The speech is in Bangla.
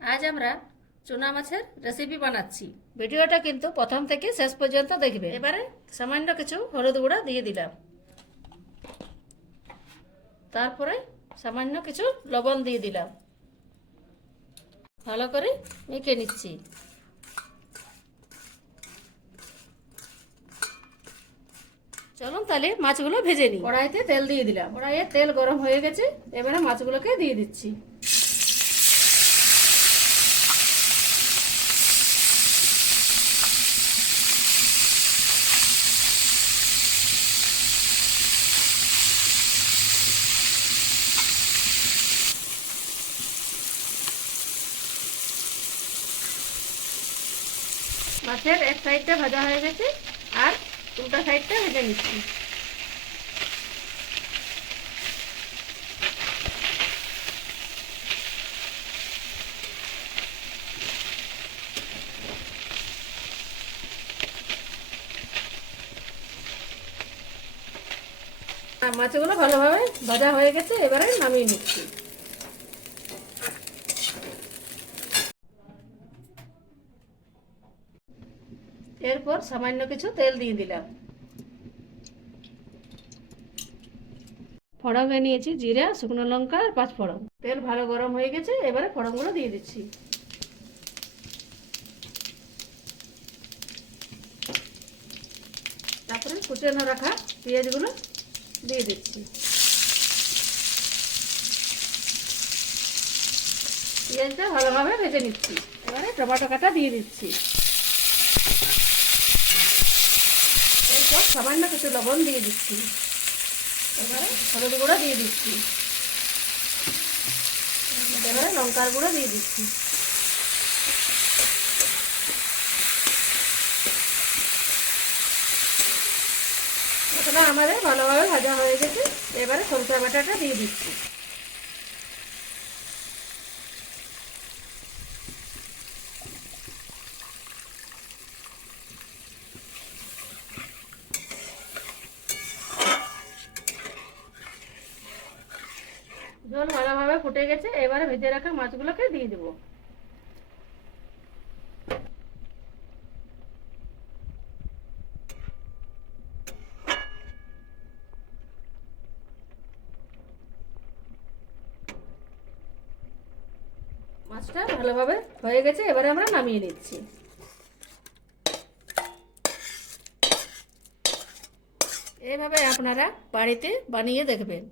আজ আমরা চুনা মাছের রেসিপি বানাচ্ছি। ভিডিওটা কিন্তু প্রথম থেকে শেষ পর্যন্ত দেখবে। এবারে সামান্য কিছু হলুদ গুঁড়া দিয়ে দিলাম, তারপরে সামান্য কিছু লবণ দিয়ে দিলাম, ভালো করে মেখে নিচ্ছি। চলুন তাহলে মাছগুলো ভেজে নিই। কড়াইতে তেল দিয়ে দিলাম, কড়াইয়ে তেল গরম হয়ে গেছে, এবারে মাছগুলোকে দিয়ে দিচ্ছি। মাছের এক সাইডটা ভাজা হয়ে গেছে, আর উল্টা সাইডটা ভেজে নিচ্ছি। মাছগুলো ভালোভাবে ভাজা হয়ে গেছে, এবারে নামিয়ে নিচ্ছি। এরপর সামান্য কিছু তেল দিয়ে দিলাম, ফোড়নে নিয়েছি জিরা, শুকনো লঙ্কা আর 5 ফোড়ন। তেল ভালো গরম হয়ে গেছে, এবারে ফোড়নগুলো দিয়ে দিচ্ছি। তারপরে কুচানো রাখা পেঁয়াজগুলো দিয়ে দিচ্ছি। পেঁয়াজটা ভালোভাবে ভেজে নিচ্ছি। এবারে টমেটো কাটা দিয়ে দিচ্ছি। এরপর সামান্য কিছু লবণ দিয়ে দিচ্ছি। এবারে হলুদ গুঁড়ো দিয়ে দিচ্ছি। এবারে লঙ্কার গুঁড়ো দিয়ে দিচ্ছি। মশলা আমাদের ভালোভাবে ভাজা হয়ে গেছে, এবারে সরষে বাটাটা দিয়ে দিচ্ছি। ঝোল ভালোভাবে ফুটে গেছে, এবারে ভেজে রাখা মাছগুলোকে দিয়ে দেবো। মাছটা ভালোভাবে হয়ে গেছে, এবারে আমরা নামিয়ে নিচ্ছি। এভাবে আপনারা বাড়িতে বানিয়ে দেখবেন।